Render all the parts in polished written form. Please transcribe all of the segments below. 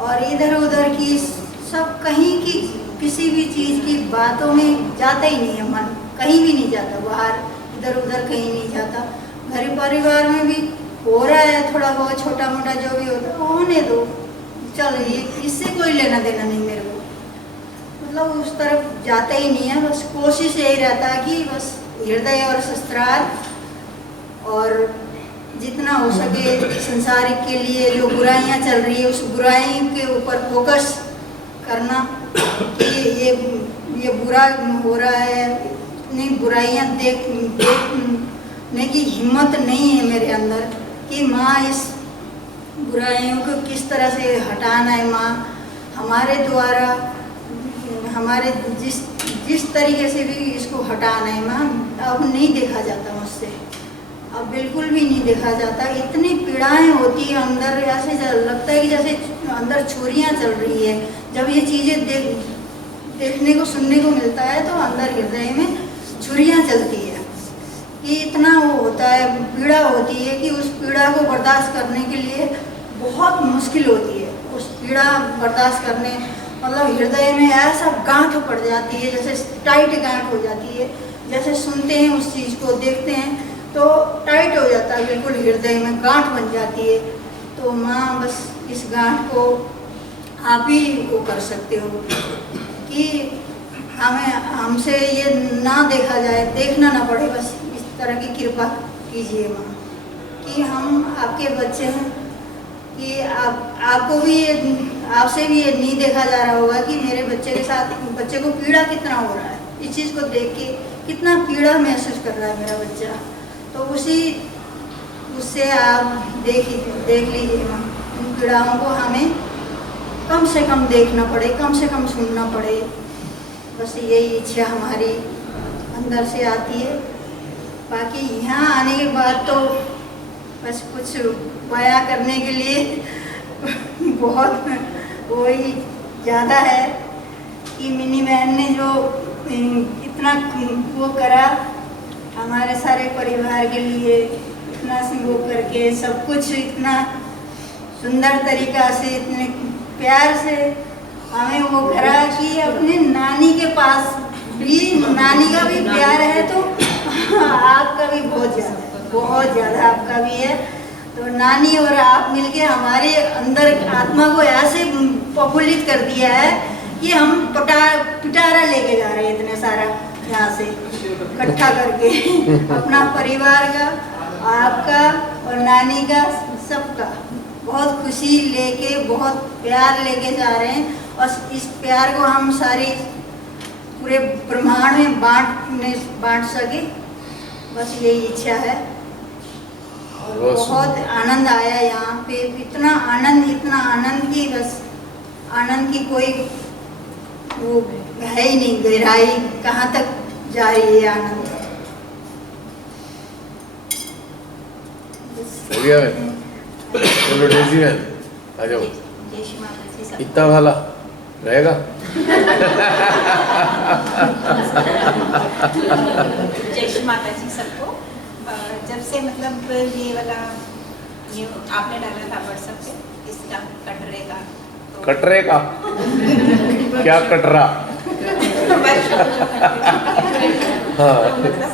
और इधर उधर की सब कहीं की किसी भी चीज़ की बातों में जाता ही नहीं है मन, कहीं भी नहीं जाता, बाहर इधर उधर कहीं नहीं जाता। घर परिवार में भी हो रहा है थोड़ा बहुत छोटा मोटा जो भी होता है होने दो, चल ये इससे कोई लेना देना नहीं मेरे को, मतलब उस तरफ जाता ही नहीं है। बस कोशिश यही रहता है कि बस हृदय और शस्त्रार और जितना हो सके संसारिक के लिए जो बुराइयां चल रही है उस बुराई के ऊपर फोकस करना कि ये बुरा हो रहा है, इतनी बुराइयां देखने की हिम्मत नहीं है मेरे अंदर कि माँ इस बुराइयों को किस तरह से हटाना है। माँ हमारे द्वारा हमारे जिस तरीके से भी इसको हटाना है माँ, अब नहीं देखा जाता मुझसे, अब बिल्कुल भी नहीं देखा जाता। इतनी पीड़ाएं होती है अंदर, ऐसे लगता है कि जैसे अंदर छुरियां चल रही है। जब ये चीज़ें देखने को सुनने को मिलता है तो अंदर हृदय में छुरियां चलती है कि इतना वो होता है, पीड़ा होती है कि उस पीड़ा को बर्दाश्त करने के लिए बहुत मुश्किल होती है। उस पीड़ा बर्दाश्त करने मतलब हृदय में ऐसा गांठ पड़ जाती है, जैसे टाइट गांठ हो जाती है, जैसे सुनते हैं उस चीज़ को, देखते हैं तो टाइट हो जाता है, बिल्कुल हृदय में गांठ बन जाती है। तो माँ बस इस गांठ को आप ही वो कर सकते हो कि हमसे ये ना देखा जाए, देखना ना पड़े, बस इस तरह की कृपा कीजिए माँ कि हम आपके बच्चे हैं, कि आपको भी आपसे भी ये नहीं देखा जा रहा होगा कि मेरे बच्चे के साथ बच्चे को पीड़ा कितना हो रहा है, इस चीज़ को देख के कितना पीड़ा महसूस कर रहा है मेरा बच्चा। तो उससे आप देख लीजिए माँ, उन पीड़ाओं को हमें कम से कम देखना पड़े, कम से कम सुनना पड़े, बस यही इच्छा हमारी अंदर से आती है। बाकी यहाँ आने के बाद तो बस कुछ बयां करने के लिए बहुत वही ज़्यादा है कि मिनी बहन ने जो इतना वो करा हमारे सारे परिवार के लिए, इतना वो करके सब कुछ इतना सुंदर तरीका से इतने प्यार से हमें वो करा कि अपने नानी के पास भी, नानी का भी प्यार है तो आपका भी बहुत ज़्यादा आपका भी है। तो नानी और आप मिलके हमारे अंदर आत्मा को ऐसे प्रफुल्लित कर दिया है कि हम पिटारा लेके जा रहे हैं इतने सारा यहाँ से इकट्ठा करके अपना परिवार का, आपका और नानी का, सबका बहुत खुशी लेके, बहुत प्यार लेके जा रहे हैं। और इस प्यार को हम सारे पूरे ब्रह्मांड में बांट सके, बस यही इच्छा है। और बहुत आनंद आया यहाँ पे, इतना आनंद की बस आनंद की कोई वो है ही नहीं, गहराई कहाँ तक जा रही है आनंद। हो गया है, चलो डेजी बहन आ जाओ, इतना वाला रहेगा। जय श्री माता जी सबको। जब से मतलब ये वाला ये आपने डाला था व्हाट्सएप पे इसका कटरे का, तो कटरे का क्या कटरा? हाँ, मतलब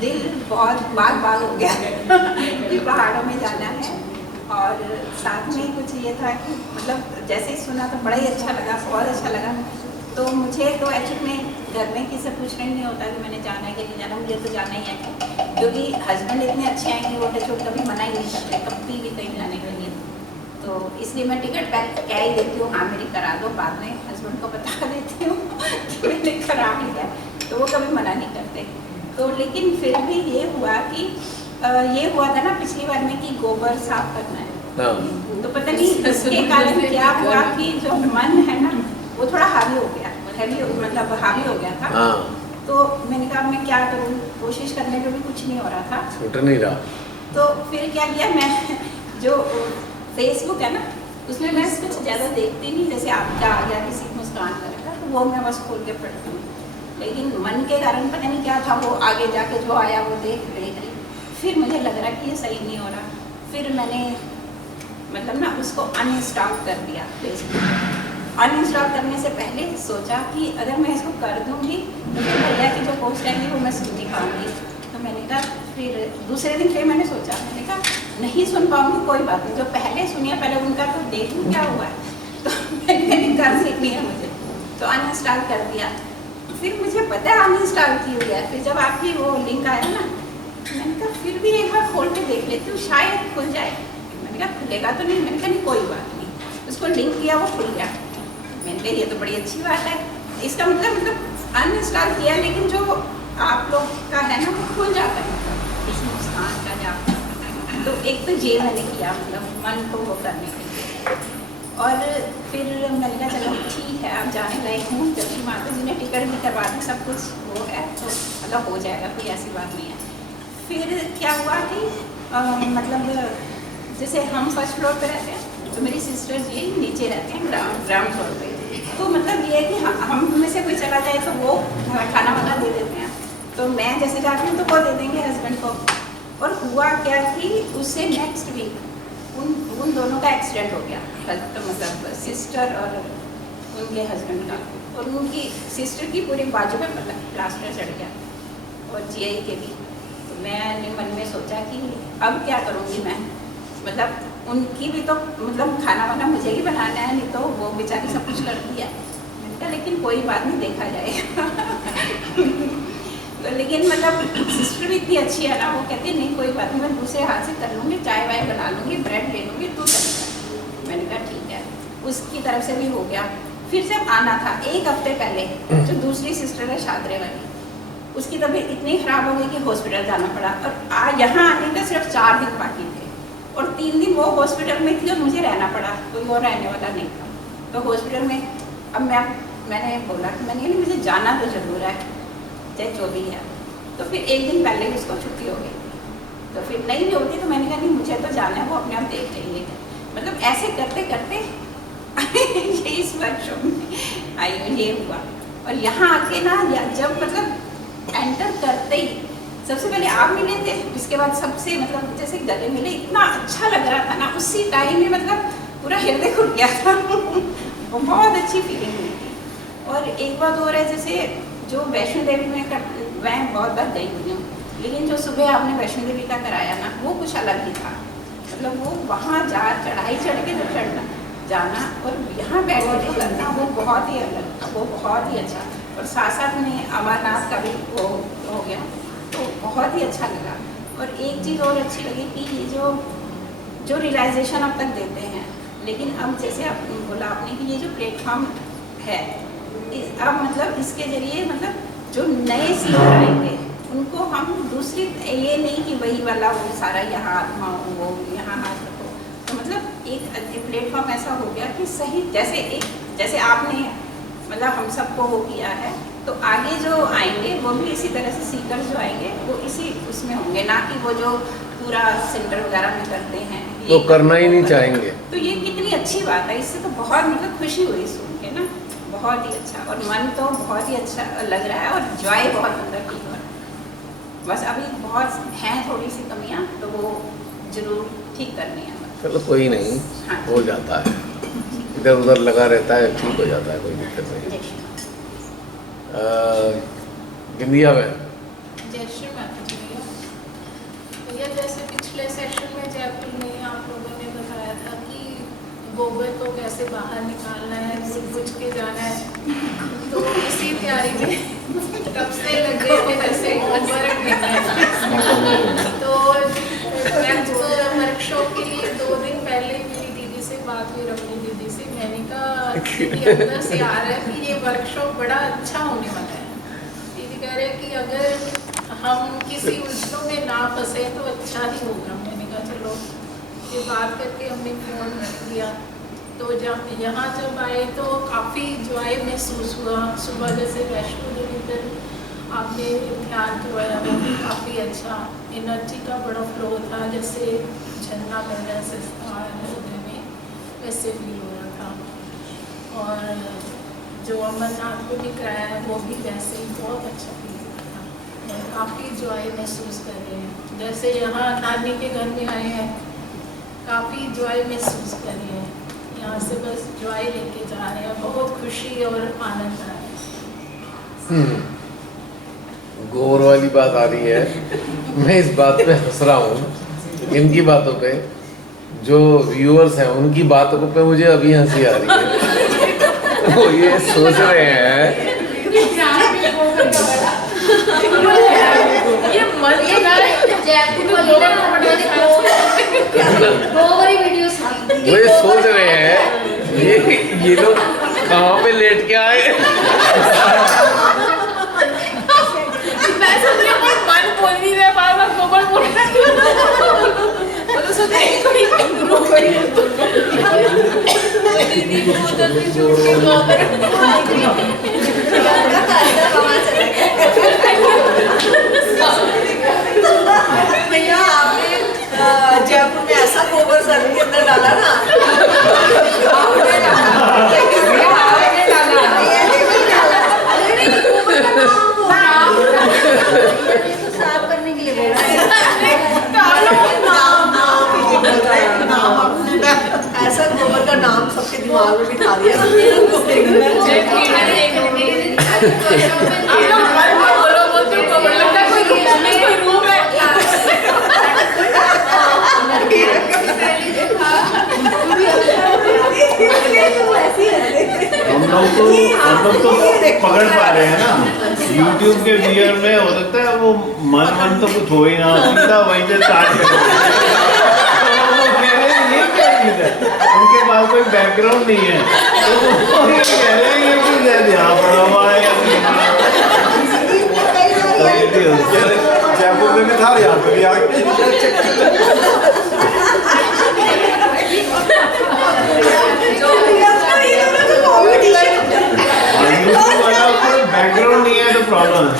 दिल बहुत बाग हो गया कि पहाड़ों में जाना है। और साथ में कुछ ये था कि मतलब जैसे ही सुना तो बड़ा ही अच्छा लगा, बहुत अच्छा लगा। तो मुझे तो एक्चुअली में घर में किसी से पूछना ही नहीं होता कि मैंने जाना है कि नहीं जाना, मुझे तो जाना ही है, क्योंकि हस्बैंड इतने अच्छे हैं कि वो छोड़ कभी मना ही नहीं करते कभी भी कहीं जाने के लिए। तो इसलिए मैं टिकट पैक कह ही देती हूँ, हाँ मेरी करा दो, बाद में हस्बैंड को बता देती हूँ कि मैंने करा लिया, तो वो कभी मना नहीं करते। तो लेकिन फिर भी ये हुआ कि ये हुआ था ना पिछली बार में कि गोबर साफ करना है, तो पता नहीं इसके कारण क्या हुआ कि जो मन है ना वो थोड़ा हावी हो गया, मतलब हावी हो गया था। तो मैंने कहा मैं क्या करूँ, कोशिश करने पे भी कुछ नहीं हो रहा था, छूट नहीं रहा। तो फिर क्या किया, मैं जो फेसबुक है ना उसमें मैं कुछ ज़्यादा देखती नहीं, जैसे आपका आ गया किसी मुस्कान करेगा तो वो मैं बस खोल के पढ़ती हूँ, लेकिन मन के कारण पता नहीं क्या था, वो आगे जाके जो आया वो देख रही, फिर मुझे लग रहा कि ये सही नहीं हो रहा। फिर मैंने मतलब ना उसको अनइंस्टॉल कर दिया प्ले स्टोर। अनइंस्टॉल करने से पहले सोचा कि अगर मैं इसको कर दूँगी तो फिर भैया की जो पोस्ट आएंगी वो मैं सुन नहीं पाऊँगी। तो मैंने कहा फिर दूसरे दिन फिर मैंने सोचा, मैंने कहा नहीं सुन पाऊँगी कोई बात नहीं, जो पहले सुनिए पहले उनका तो देखूँ क्या हुआ है। तो मैंने कर सीखनी है मुझे, तो अनइंस्टॉल कर दिया। फिर मुझे पता है अनइंस्टॉल की हुई है। फिर जब आपकी वो लिंक आया ना, मैंने कहा फिर भी एक बार खोल के देख लेती हूँ, शायद खुल जाए। मैंने कहा खुलेगा तो नहीं, मैंने कहा नहीं कोई बात नहीं। उसको लिंक किया, वो खुल गया। मैंने कहा ये तो बड़ी अच्छी बात है। इसका मतलब अनइंस्टॉल किया लेकिन जो आप लोग का है ना वो खुल जाता है, इस नुकसान का जाता है। तो एक तो ये मैंने किया, मतलब मन को वो करने के लिए। और फिर मैंने कहा चलो ठीक है, अब जाने लायक हूँ, जब भी माता जी ने टिकट भी करवा दी, सब कुछ वो है तो मतलब हो जाएगा, कोई ऐसी बात नहीं है। फिर क्या हुआ कि मतलब जैसे हम फर्स्ट फ्लोर पे रहते हैं तो मेरी सिस्टर्स ये नीचे रहते हैं ग्राउंड फ्लोर पे। तो मतलब ये है कि हम में से कोई चला जाए तो वो खाना वाना दे देते हैं, तो मैं जैसे जाती हूँ तो वो दे देंगे हस्बैंड को। और हुआ क्या कि उससे नेक्स्ट वीक उन दोनों का एक्सीडेंट हो गया, तो मतलब सिस्टर और उनके हस्बैंड का। और उनकी सिस्टर की पूरी बाजू में मतलब प्लास्टर चढ़ गया और जीआई के भी। तो मैंने मन में सोचा कि अब क्या करूँगी मैं, मतलब उनकी भी तो मतलब खाना वाना मुझे ही बनाना है, नहीं तो वो बेचारी सब कुछ करती है। मैंने कहा लेकिन कोई बात नहीं, देखा जाएगा। तो लेकिन मतलब सिस्टर भी इतनी अच्छी है ना, वो कहती नहीं कोई बात नहीं, मैं दूसरे हाथ से कर लूँगी, चाय वाय बना लूँगी, ब्रेड ले लूँगी, तू कर। मैंने कहा ठीक है, उसकी तरफ से भी हो गया। फिर जब आना था एक हफ्ते पहले, जो दूसरी सिस्टर है शादरे वाली, उसकी तबीयत इतनी ख़राब हो गई कि हॉस्पिटल जाना पड़ा। और यहाँ आने का सिर्फ 4 दिन बाकी थे और 3 दिन वो हॉस्पिटल में थी और मुझे रहना पड़ा, कोई और रहने वाला नहीं था। तो हॉस्पिटल में अब मैंने बोला कि मैंने मुझे जाना तो ज़रूर है, चाहे जो भी है। तो फिर एक दिन पहले ही उसको छुट्टी हो गई, तो फिर नहीं भी होती तो मैंने कहा नहीं मुझे तो जाना है, वो अपने आप देख लेंगे। मतलब ऐसे करते करते ये इस वर्कशॉप में आई हूँ, ये हुआ। और यहाँ आके ना जब मतलब एंटर करते ही सबसे पहले आप मिले थे, इसके बाद सबसे मतलब जैसे गले मिले, इतना अच्छा लग रहा था ना, उसी टाइम में मतलब पूरा हृदय खुल गया था। बहुत अच्छी फीलिंग हुई थी। और एक बात और है, जैसे जो वैष्णो देवी में मैं बहुत बार गई हुई हूँ, लेकिन जो सुबह आपने वैष्णो देवी का कराया ना, वो कुछ अलग ही था। मतलब वो वहाँ चढ़ाई चढ़ के जो चढ़ना जाना और यहाँ बैठ के करना, वो बहुत ही अलग था, वो बहुत ही अच्छा। और साथ साथ में अमरनाथ का भी वो हो गया, तो बहुत ही अच्छा लगा। और एक चीज़ और अच्छी लगी कि ये जो रियलाइजेशन अब तक देते हैं, लेकिन अब जैसे आप बोला आपने कि ये जो प्लेटफॉर्म है, अब मतलब इसके ज़रिए मतलब जो नए सीखर आएंगे उनको हम दूसरी, ये नहीं कि वही वाला वो सारा यहाँ आत्मा वो यहाँ हाथ रखो, तो मतलब एक प्लेटफॉर्म ऐसा हो गया कि सही जैसे आपने मतलब हम सबको वो किया है, तो आगे जो आएंगे वो भी इसी तरह से सीकर जो आएंगे वो इसी उसमें होंगे, ना कि वो जो पूरा सेंटर वगैरह में करते हैं तो करना ही नहीं चाहेंगे। तो ये कितनी अच्छी बात है, इससे तो बहुत मतलब खुशी हुई सुन के ना, बहुत ही अच्छा। और मन तो बहुत ही अच्छा लग रहा है और जॉय बहुत अंदर फील हो रहा है। बस अभी बहुत हैं थोड़ी सी कमियाँ, तो वो जरूर ठीक करनी है। चलो कोई नहीं, हाँ, हो जाता है, इधर उधर लगा रहता है, ठीक हो जाता है, कोई दिक्कत नहीं। गिंदिया में जय श्री माता जी। भैया जैसे पिछले सेशन में जयपुर में आप लोगों ने बताया था कि गोबर को कैसे बाहर निकालना है, बुझ के जाना है, तो इसी तैयारी में कब से लगे थे वैसे गोबर तो वर्कशॉप के लिए 2 दिन पहले मेरी दीदी से बात हुई, रमनी दीदी से। मैंने कहा दीदी अंदर से आ रहा है कि ये वर्कशॉप बड़ा अच्छा होने वाला है। दीदी कह रहे हैं कि अगर हम किसी उलझनों में ना फंसे तो अच्छा ही होगा। मैंने कहा चलो, ये बात करके हमने फ़ोन रख दिया। तो जब यहाँ जब आए तो काफ़ी जॉय महसूस हुआ। सुबह जैसे वैष्णो देवी पर आपने ध्यान करवाया, वो भी काफ़ी अच्छा, एनर्जी का बड़ा फ्लो था, जैसे झरना बहना से हृदय में वैसे फील हो रहा था। और जो अमरनाथ को भी कराया है वो भी वैसे ही बहुत अच्छा फील हो रहा था। काफ़ी जॉय महसूस कर रहे हैं, जैसे यहाँ नानी के घर में आए हैं, काफ़ी जॉय महसूस करी है। यहाँ से बस जॉय लेके जा रहे हैं, बहुत खुशी और आनंद आ रहा है। गोबर वाली बात आ रही है, मैं इस बात पे हंस रहा हूँ, इनकी बातों पे। जो व्यूअर्स हैं उनकी बातों पे मुझे अभी हंसी आ रही है। वो ये सोच रहे हैं ये मन वो ये सोच रहे हैं ये लोग कहाँ पे लेट के आए। मन बोल नहीं रहे, बार बार गोबर बोल रहे। तो सोच रहे हैं कोई दीदी को उधर भी छूट के गोबर भैया आपने जयपुर में ऐसा गोबर सर के अंदर डाला ना, आपने साफ करने के लिए बोला है। ऐसा गोबर का नाम सबके दिमाग में बिठा दिया। हम लोग तो पकड़ पा रहे हैं ना। YouTube के व्यूअर में हो सकता है वो मन तो कुछ हो ही ना, सीधा वहीं से स्टार्ट कर उनके पास कोई बैकग्राउंड नहीं है, तो वो कह रहे हैं ये कुछ यहाँ पड़ा हुआ है। जयपुर में भी था, यहाँ पे भी आ बैकग्राउंड नहीं है तो प्रॉब्लम है।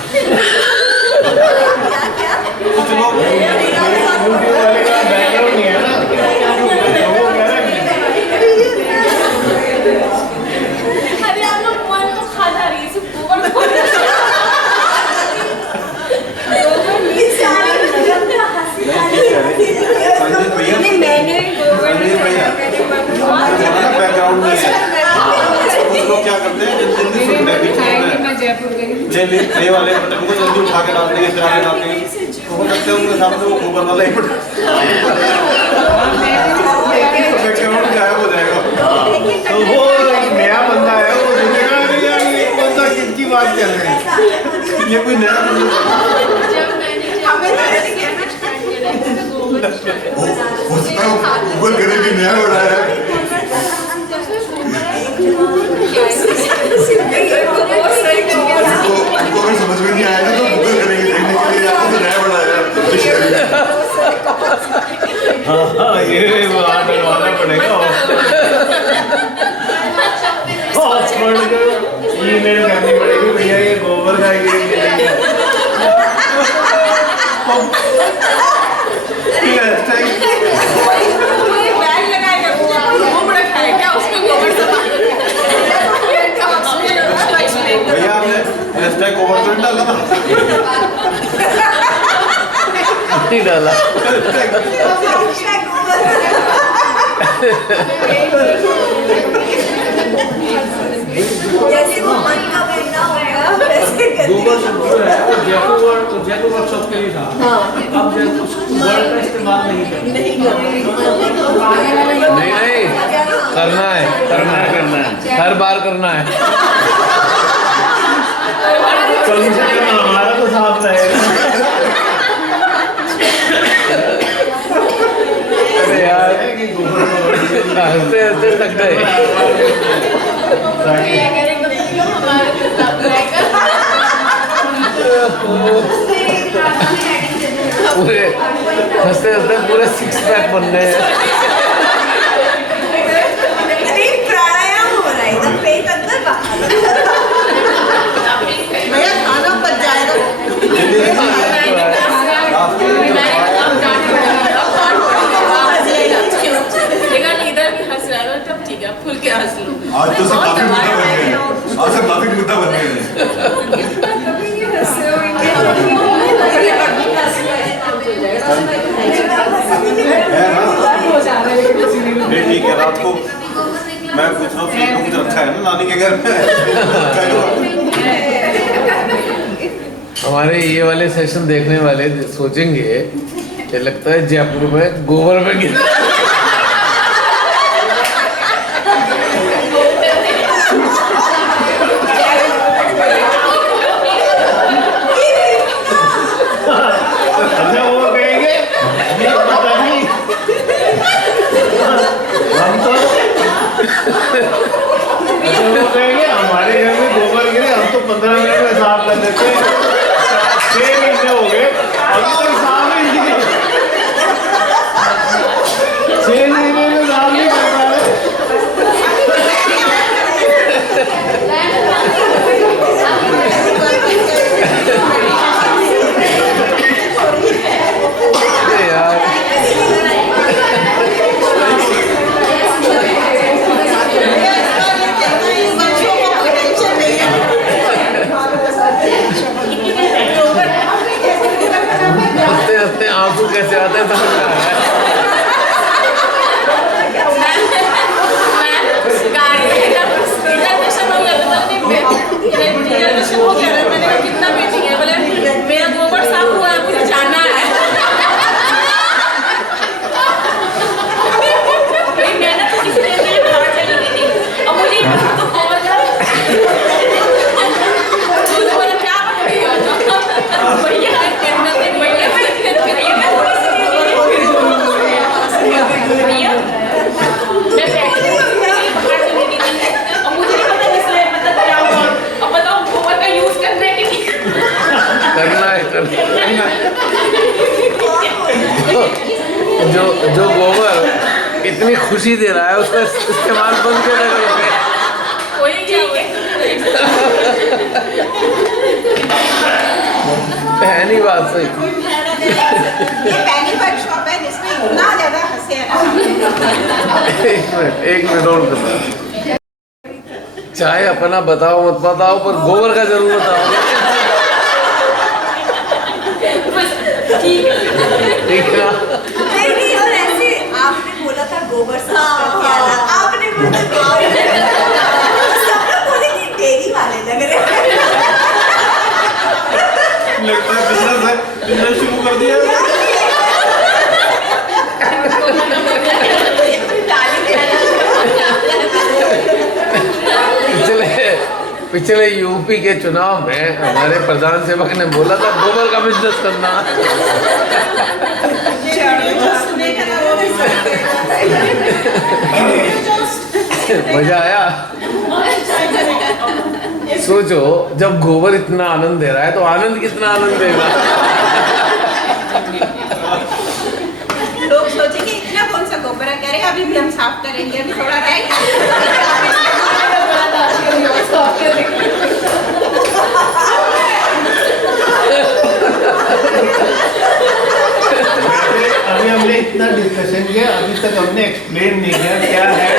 कुछ लोग यूट्यूब वाले का बैकग्राउंड नहीं है ना, वो कह रहे हैं अरे आप लोग मन तो खा जा रही है, सिर्फ गोबर बैकग्राउंड नहीं है। कुछ लोग क्या करते हैं जल्दी सुनते हैं, ये वाले बटन को जल्दी उठा के डालते हैं, इस तरह के डालते हैं, तो हो सकता है उनके सामने वो गोबर वाला ही बटन बैकग्राउंड गायब हो जाएगा। तो वो नया बंदा है, वो देखेगा कि यार ये कौन सा किसकी बात कर रहे हैं, ये कोई नया गूगल करेगी नया हो रहा है। उनको अगर समझ में नहीं आएगा तो गूगल करेंगे देखने के लिए, आपको तो नया बड़ा है। हाँ ये बात डलवाना पड़ेगा। ईमेल करनी पड़ेगी भैया ये गोबर का भैया आपने हैशटैग गोबर तो नहीं डाला ना? नहीं डाला। जैसे वो मन का महीना होगा वैसे गूगल जयपुर वर्कशॉप के लिए था। अब जयपुर वर्ड का इस्तेमाल नहीं करते। नहीं करना है हर बार करना है। कम से कम हमारा तो साफ रहेगा। अरे यार हंसते हंसते थक गए। पूरे हंसते हंसते पूरे 6 पैक बन रहे हैं। प्राणायाम हो रहा है, एकदम पेट अंदर बाहर। भैया खाना पच जाएगा। खुल के हंस लो। आज तो सब काफी मुद्दा बन गए हैं, आज सब काफी मुद्दा बन गए हैं। रात को मैं पूछ रहा हूँ कुछ रखा है ना नानी के घर में। हमारे ये वाले सेशन देखने वाले सोचेंगे ये लगता है जयपुर में गोबर में गिरा। अच्छा वो कहेंगे पता नहीं हम तो अच्छा वो कहेंगे हमारे घर में गोबर गिरे हम तो 15 मिनट में साफ कर देते हैं। 6 महीने हो गए अभी तक साफ नहीं किए। 6 महीने में साफ नहीं कर पा रहे। अरे यार हंसते हंसते आंसू कैसे आते हैं समझ में आ रहा है। मेरा गोबर साफ हुआ है, मुझे जाना है। मैंने तो किसी ने मेरे बाहर चली गई थी, अब मुझे तो गोबर क्या पकड़ी हो भैया जो गोबर इतनी खुशी दे रहा है उसका इस्तेमाल बंद क्यों कर रहे हैं? पहली बात सही। ये पहली वर्कशॉप है जिसमें इतना ज्यादा हंसे हैं। एक मिनट और करना। चाहे अपना बताओ मत बताओ पर गोबर का जरूर बताओ। ठीक है ना? नहीं और ऐसे आपने बोला था गोबर साफ करके आना, आपने बोला सब लोग बोले कि डेयरी वाले लग रहे हैं। लगता है बिजनेस है, बिजनेस शुरू कर दिया। पिछले यूपी के चुनाव में हमारे प्रधान सेवक ने बोला था गोबर का बिजनेस करना। मजा आया। सोचो जब गोबर इतना आनंद दे रहा है तो आनंद कितना आनंद देगा। लोग सोचेंगे इतना कौन सा गोबर है, कह रहे अभी भी हम साफ करेंगे, अभी थोड़ा रह गया। अभी हमने इतना डिस्कशन किया, अभी तक हमने एक्सप्लेन नहीं किया क्या है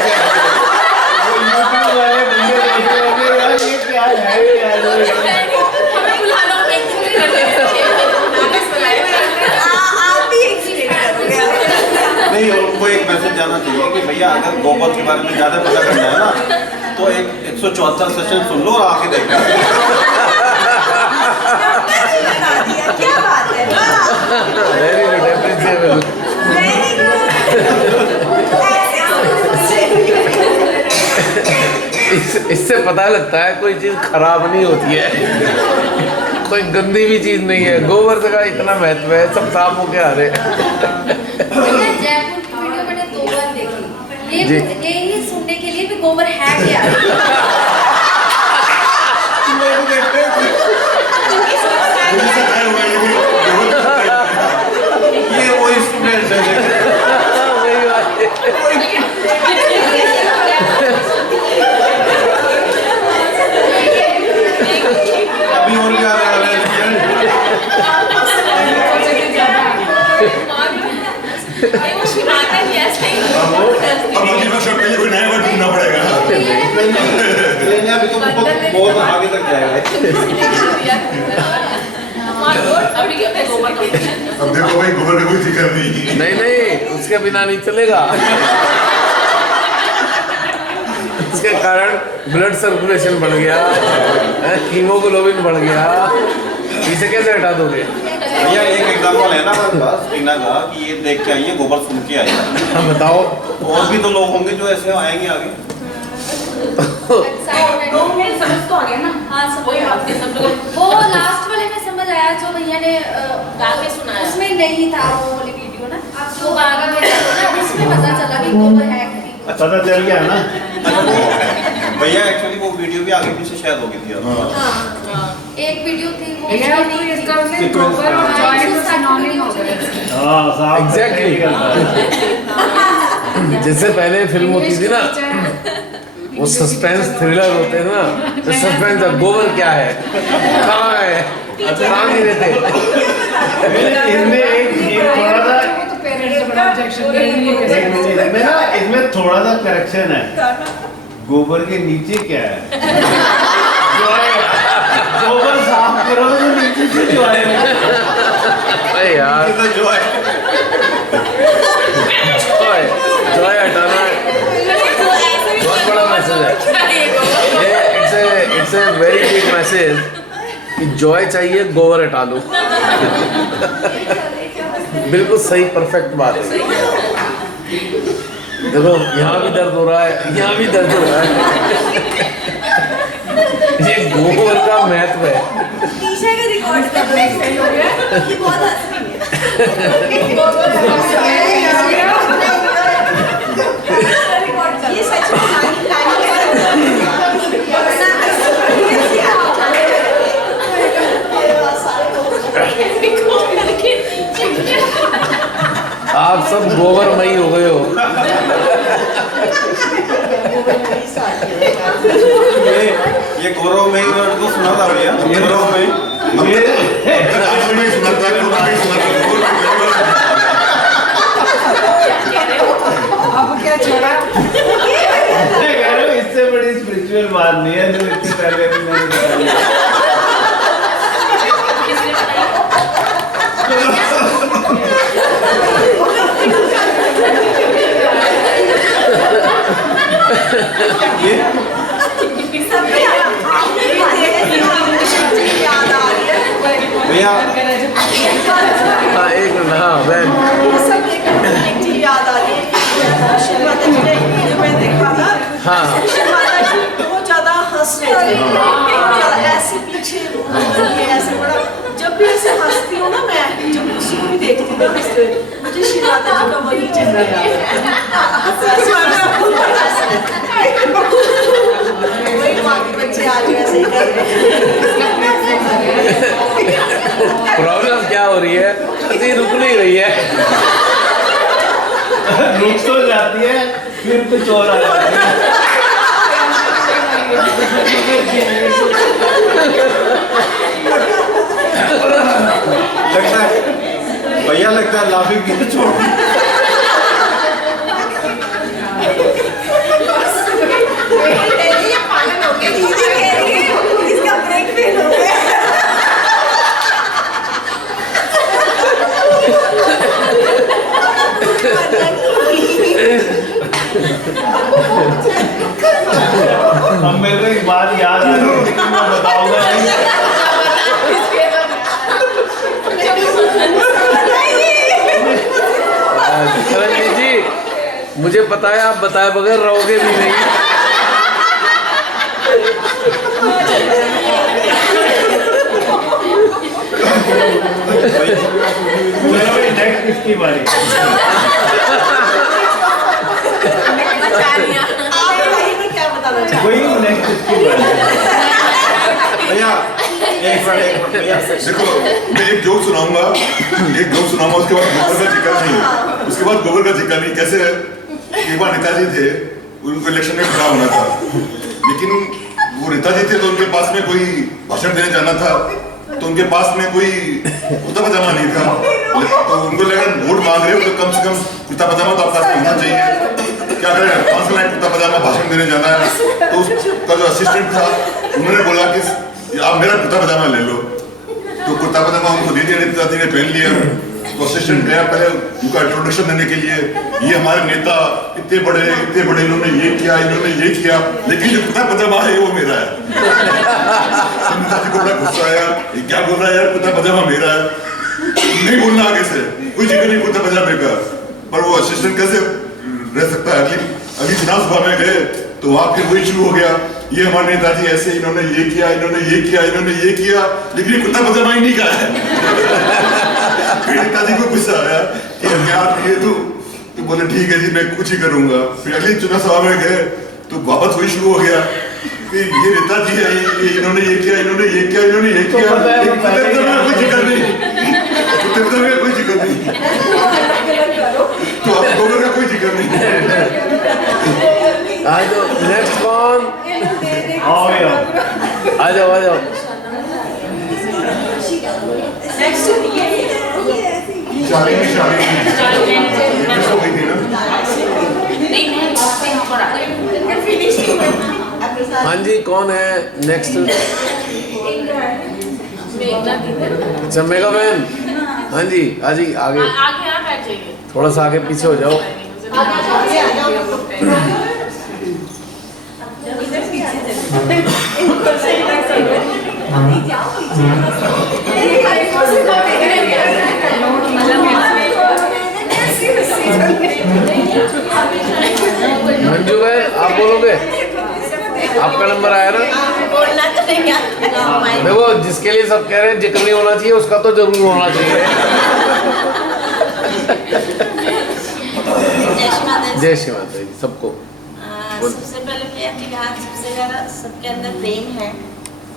वो यूट्यूब वाले बंदे देखे होंगे यार ये क्या है क्या है। हमें बुला लो, आप भी एक्सप्लेन करोगे। नहीं उनको एक मैसेज जाना चाहिए कि भैया अगर गोबर के बारे में ज्यादा पता करना है ना तो एक 174 सेशन सुन लो और आके देखना। क्या बात है, वेरी गुड, एप्रिशिएबल। इससे पता लगता है कोई चीज खराब नहीं होती है, कोई गंदी भी चीज नहीं है। गोबर का इतना महत्व है, सब साफ होके आ रहे हैं। जयपुर की वीडियो मैंने 2 बार देखी, ये सुनने के लिए भी गोबर है क्या। ये वही स्टूडेंट है। अभी और क्या रहा है कोई नया वर्ड ढूंढना पड़ेगा। अभी तो बहुत आगे तक जाएगा। अब देखो भाई गोबर का कोई जिक्र नहीं। नहीं उसके बिना नहीं चलेगा। उसके कारण ब्लड सर्कुलेशन बढ़ गया, हीमोग्लोबिन बढ़ गया, इसे कैसे हटा दोगे? भैया एक एग्जांपल है ना हमारे पास टीना का कि ये देख के आई है, गोबर सुन के आई है। हाँ बताओ। और भी तो लोग होंगे जो ऐसे आएंगे आगे। समझ तो आ गया ना? हाँ समझ सब लोग। वो लास्ट वाले में समझ आया जो भैया ने गा के सुनाया, उसमें नहीं था वो वाली वीडियो ना, जो गा के ना उसमें पता चला कि गोबर है। पता चल गया ना। भैया एक्चुअली वो वीडियो भी आगे पीछे शायद हो गई थी। एक वीडियो थी वो एग्जैक्टली। जैसे पहले फिल्म होती थी ना, वो सस्पेंस थ्रिलर होते हैं ना, तो सस्पेंस गोबर क्या है, कहाँ है, कहाँ नहीं रहते। इसमें थोड़ा सा करेक्शन है। गोबर के नीचे क्या है? गोबर साफ करो तो नीचे से जो आएगा। अरे यार जॉय हटाना बहुत बड़ा मैसेज है। It's a very big message कि जॉय चाहिए, गोबर हटा लो। बिल्कुल सही, परफेक्ट बात है। देखो यहाँ भी दर्द हो रहा है, यहाँ भी दर्द हो रहा है। ये गोबर का महत्व है। टीशा का रिकॉर्ड कर रहे हैं, हो गया ये बहुत हंसी है। ये सच में आप सब गोबरमयी हो गए हो। ये गौरवमयी वर्ड तो सुना था भैया, गौरवमयी। अब क्या छोड़ा? इससे बड़ी स्पिरिचुअल बात नहीं है जो इससे पहले भी मैंने बताई। भैया हाँ एक मिनट, हाँ बहन सब एक चीज याद आ रही है। शिवमाता जी ने वीडियो में देखा था। हाँ। शिवमाता जी बहुत ज्यादा हंस रहे थे, बहुत ज्यादा ऐसे पीछे ऐसे बड़ा। जब भी ऐसे हंसती हूँ ना मैं, जब किसी को भी देखती हूँ ना हंसते हुए, मुझे शिवमाता जी का वही चेहरा याद है। वही माँ के बच्चे आज वैसे ही कर रहे हैं। प्रॉब्लम क्या हो रही है, हंसी रुक नहीं रही है। रुक तो जाती है, फिर कुछ और आ जाती है। लगता है भैया, लगता है लाफिंग की छोड़। पागल हो गया, इसका ब्रेक फेल हो गया। अब मेरे को एक बात याद आ रही है, लेकिन मैं बताऊंगा सरंजीत जी, मुझे पता है आप बताए बगैर रहोगे भी नहीं। नेक्स्ट किसकी बारी? क्या बताना चाहते वही नेक्स्ट किसकी बारी? भैया एक मिनट भैया, देखो मैं एक जोक सुनाऊंगा, उसके बाद गोबर का जिक्र नहीं, उसके बाद गोबर का जिक्र नहीं। कैसे एक बार नेताजी थे, उनको इलेक्शन में खड़ा होना था, लेकिन वो नेताजी थे तो उनके पास में कोई भाषण देने जाना था, तो उनके पास में कोई कुर्ता पजामा नहीं था। तो उनको लगा वोट मांग रहे हो तो कम से कम कुर्ता पजामा तो आपके पास होना चाहिए। क्या करें, 5 लाख कुर्ता पजामा भाषण देने जाना है। तो उसका जो असिस्टेंट था उन्होंने बोला कि आप मेरा कुर्ता पजामा ले लो। तो कुर्ता पजामा उनको दे दिया, नेताजी ने पहन लिया। तो असिस्टेंट गया पहले उनका इंट्रोडक्शन देने के लिए, ये हमारे नेता इतने बड़े इन्होंने ये किया, लेकिन जो कुत्ता पजामा है वो मेरा है। नेताजी को बड़ा गुस्सा आया, ये क्या बोल रहा है यार, कुत्ता पजामा मेरा है, नहीं बोलना आगे से, कोई जिक्र नहीं कुत्ता पजामे का। पर वो असिस्टेंट कैसे रह सकता है? अगली विधानसभा में गए तो वहां फिर वही शुरू हो गया, ये हमारे नेताजी ऐसे, इन्होंने ये किया, लेकिन ये कुत्ता पजामा ही नहीं कहा है। फिर नेताजी को गुस्सा आया कि क्या ये तो बोले ठीक है जी मैं कुछ ही करूंगा। फिर अगली चुनाव सभा में गए तो वापस वही शुरू हो गया कि ये नेताजी है, इन्होंने ये किया, लेकिन कोई जिक्र नहीं, कोई जिक्र नहीं, तो अब गोबर का कोई जिक्र नहीं। आ जाओ, नेक्स्ट कौन? आ जाओ। हाँ जी, कौन है नेक्स्ट? अच्छा मेघा बहन, हाँ जी आगे आगे बैठ जाइए, थोड़ा सा आगे पीछे हो जाओ। मंजू बहन आप बोलोगे? आपका नंबर आया ना? बोलना तो नहीं क्या? देखो जिसके लिए सब कह रहे हैं जिक्र नहीं होना चाहिए, उसका तो जरूर होना चाहिए। जय श्री माता दी सबको। सबसे पहले मैं अपनी बात, सबसे ज़्यादा सबके अंदर प्रेम है,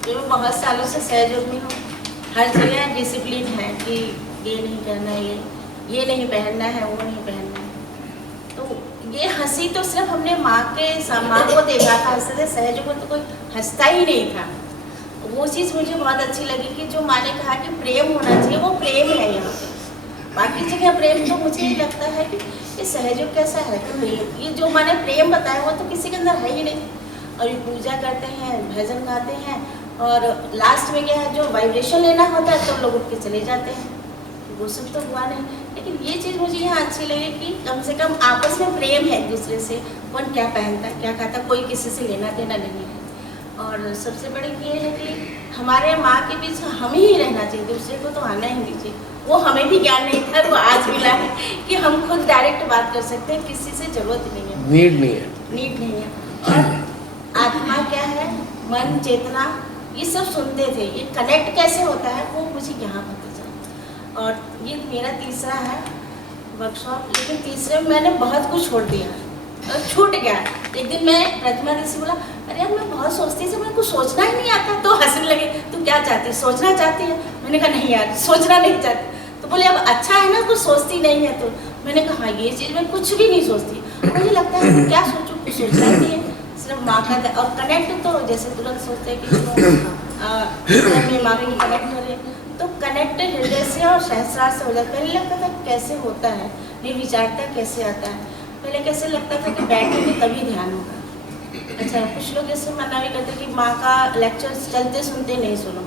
जो मैं बहुत सालों से सहयोग में हूँ। हर जगह डिसिप्लिन है कि ये नहीं करना, ये नहीं पहनना है, वो नहीं पहनना है। तो ये हंसी तो सिर्फ हमने माँ को देखा था, हंसते सहयोग में तो कोई हंसता ही नहीं था। वो चीज़ मुझे बहुत अच्छी लगी कि जो माँ ने कहा कि प्रेम होना चाहिए, वो प्रेम है यहाँ पे। बाकी जगह प्रेम तो मुझे लगता है कि ये सहयोग कैसा है कि ये जो मैंने प्रेम बताया वो तो किसी के अंदर है ही नहीं। और ये पूजा करते हैं, भजन गाते हैं, और लास्ट में क्या है, जो वाइब्रेशन लेना होता है तो लोग उठ के चले जाते हैं। वो सब तो हुआ नहीं, लेकिन ये चीज़ मुझे यहाँ अच्छी लगी कि कम से कम आपस में प्रेम है एक दूसरे से। कौन क्या पहनता है, क्या खाता, कोई किसी से लेना देना नहीं है। और सबसे बड़ी ये है कि हमारे माँ के बीच हम ही रहना चाहिए, दूसरे को तो आना ही दीजिए। वो हमें भी ज्ञान नहीं था, वो आज मिला है कि हम खुद डायरेक्ट बात कर सकते हैं, किसी से जरूरत नहीं है, नीड नहीं है। और आत्मा क्या है, मन, चेतना, ये सब सुनते थे। ये कनेक्ट कैसे होता है वो मुझे यहाँ पता चला। और ये मेरा तीसरा है वर्कशॉप, लेकिन तीसरे में मैंने बहुत कुछ छोड़ दिया, छूट गया। एक दिन मैं प्रतिमा दी से बोला, अरे यार मैं बहुत सोचती थी, मेरे को सोचना ही नहीं आता। तो हंसने लगे, तू क्या चाहती है, सोचना चाहती है? मैंने कहा नहीं यार, सोचना नहीं चाहती। तो बोले अब अच्छा है ना, कुछ सोचती नहीं है। तो मैंने कहा हाँ, ये चीज़ मैं कुछ भी नहीं सोचती। मुझे लगता है क्या सोचूं, कुछ सोचना ही नहीं है, सिर्फ माँ का। और कनेक्ट तो जैसे तुरंत सोचते हैं कि अपनी माँ को कनेक्ट करें, तो कनेक्ट हृदय से और सहस्रार से हो जाता है। पहले लगता था कैसे होता है, निर्विचारता कैसे आता है। पहले कैसे लगता था कि बैठेंगे तभी ध्यान होगा। अच्छा, कुछ लोग जैसे मना भी करते कि माँ का लेक्चर चलते सुनते नहीं सुनो।